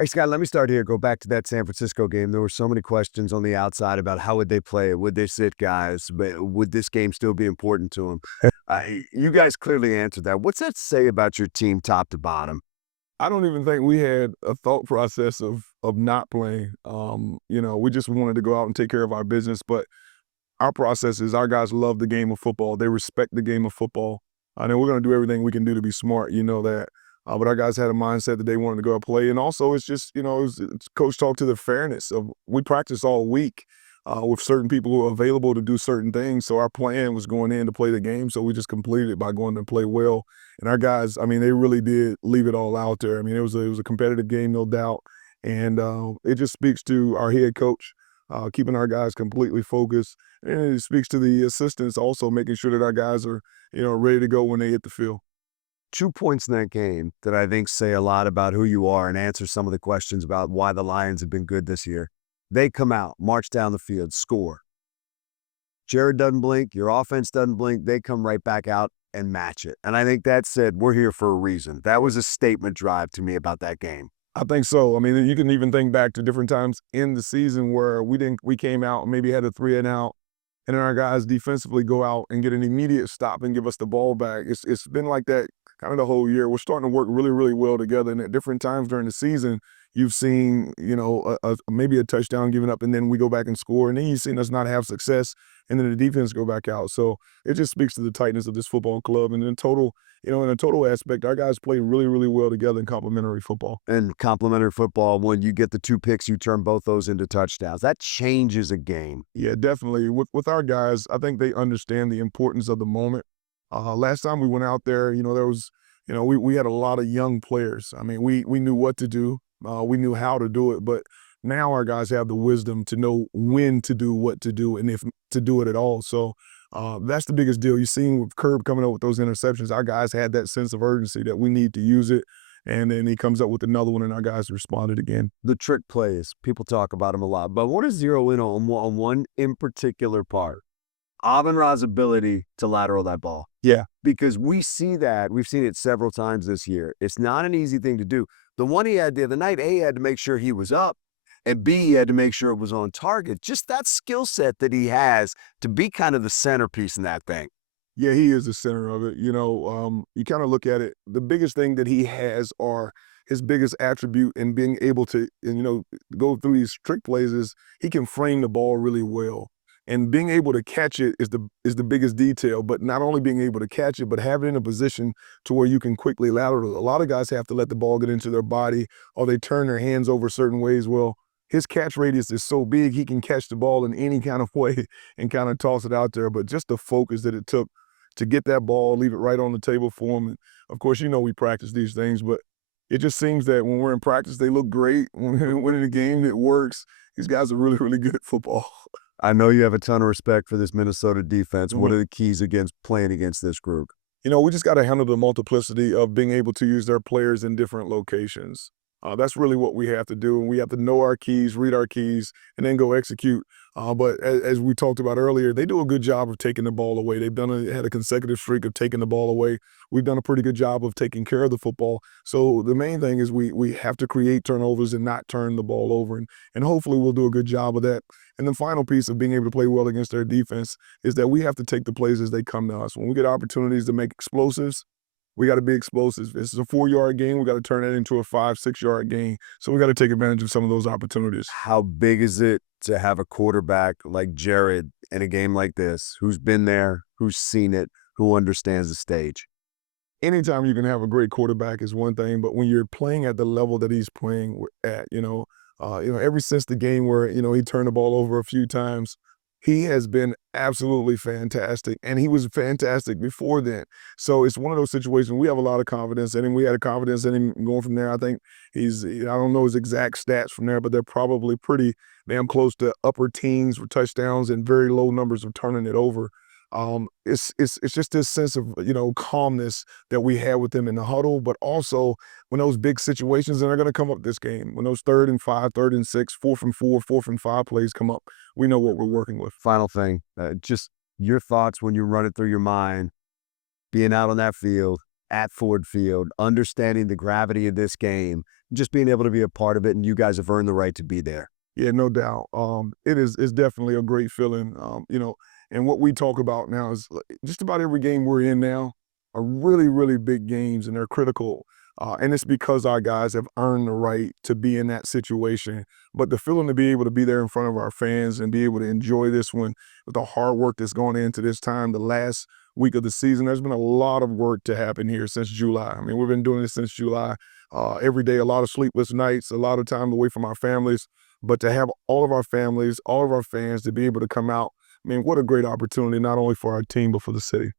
Hey, Scott, let me start here. Go back to that San Francisco game. There were so many questions on the outside about how would they play it? Would they sit guys? But would this game still be important to them? You guys clearly answered that. What's that say about your team top to bottom? I don't even think we had a thought process of not playing. We just wanted to go out and take care of our business. But our process is our guys love the game of football. They respect the game of football. And we're going to do everything we can do to be smart. You know that. But our guys had a mindset that they wanted to go out and play. And also, it's just it's coach talk to the fairness of we practice all week with certain people who are available to do certain things. So our plan was going in to play the game. So we just completed it by going to play well. And our guys, I mean, they really did leave it all out there. I mean, it was a competitive game, no doubt. And it just speaks to our head coach keeping our guys completely focused. And it speaks to the assistants also making sure that our guys are, ready to go when they hit the field. 2 points in that game that I think say a lot about who you are and answer some of the questions about why the Lions have been good this year. They come out, march down the field, score. Jared doesn't blink, your offense doesn't blink, they come right back out and match it. And I think that said, we're here for a reason. That was a statement drive to me about that game. I think so. I mean, you can even think back to different times in the season where we came out and maybe had a 3 and out, and then our guys defensively go out and get an immediate stop and give us the ball back. It's been like that kind of the whole year. We're starting to work really, really well together. And at different times during the season, you've seen, maybe a touchdown given up, and then we go back and score. And then you've seen us not have success, and then the defense go back out. So it just speaks to the tightness of this football club. And in total, in a total aspect, our guys play really, really well together in complementary football. And complimentary football, when you get the 2 picks, you turn both those into touchdowns. That changes a game. Yeah, definitely. With our guys, I think they understand the importance of the moment. Last time we went out there, there was, we had a lot of young players. I mean, we knew what to do. We knew how to do it, but now our guys have the wisdom to know when to do what to do and if to do it at all. So that's the biggest deal. You've seen with Curb coming up with those interceptions, our guys had that sense of urgency that we need to use it. And then he comes up with another one, and our guys responded again. The trick plays, people talk about them a lot, but I want to zero in on one in particular part. Amon-Ra's ability to lateral that ball. Yeah. Because we see that. We've seen it several times this year. It's not an easy thing to do. The one he had the other night, A, he had to make sure he was up, and B, he had to make sure it was on target. Just that skill set that he has to be kind of the centerpiece in that thing. Yeah, he is the center of it. You kind of look at it. The biggest thing that he has, or his biggest attribute in being able to, go through these trick plays is he can frame the ball really well. And being able to catch it is the biggest detail. But not only being able to catch it, but have it in a position to where you can quickly lateral. A lot of guys have to let the ball get into their body, or they turn their hands over certain ways. Well, his catch radius is so big, he can catch the ball in any kind of way and kind of toss it out there. But just the focus that it took to get that ball, leave it right on the table for him. And of course, we practice these things, but it just seems that when we're in practice, they look great. When in a game, it works. These guys are really, really good at football. I know you have a ton of respect for this Minnesota defense. What Mhm. are the keys against playing against this group? We just got to handle the multiplicity of being able to use their players in different locations. That's really what we have to do, and we have to know our keys, read our keys, and then go execute. But as we talked about earlier, they do a good job of taking the ball away. They've had a consecutive streak of taking the ball away. We've done a pretty good job of taking care of the football. So the main thing is we have to create turnovers and not turn the ball over, and hopefully we'll do a good job of that. And the final piece of being able to play well against their defense is that we have to take the plays as they come to us. When we get opportunities to make explosives, we got to be explosive. If this is a 4-yard gain, we got to turn it into a 5-6 yard gain. So we got to take advantage of some of those opportunities. How big is it to have a quarterback like Jared in a game like this, who's been there, who's seen it, who understands the stage? Anytime you can have a great quarterback is one thing, but when you're playing at the level that he's playing at, ever since the game where, he turned the ball over a few times, he has been absolutely fantastic, and he was fantastic before then. So it's one of those situations we have a lot of confidence in him. We had a confidence in him going from there. I think I don't know his exact stats from there, but they're probably pretty damn close to upper teens for touchdowns and very low numbers of turning it over. It's just this sense of calmness that we had with them in the huddle, but also when those big situations, and they're going to come up this game, when those 3rd and 5, 3rd and 6, 4th and 4, 4th and 5 plays come up, we know what we're working with. Final thing, just your thoughts when you run it through your mind, being out on that field, at Ford Field, understanding the gravity of this game, just being able to be a part of it, and you guys have earned the right to be there. Yeah, no doubt. It's definitely a great feeling. And what we talk about now is just about every game we're in now are really, really big games, and they're critical. And it's because our guys have earned the right to be in that situation. But the feeling to be able to be there in front of our fans and be able to enjoy this one with the hard work that's gone into this time, the last week of the season, there's been a lot of work to happen here since July. I mean, we've been doing this since July. Every day, a lot of sleepless nights, a lot of time away from our families. But to have all of our families, all of our fans to be able to come out, I mean, what a great opportunity, not only for our team, but for the city.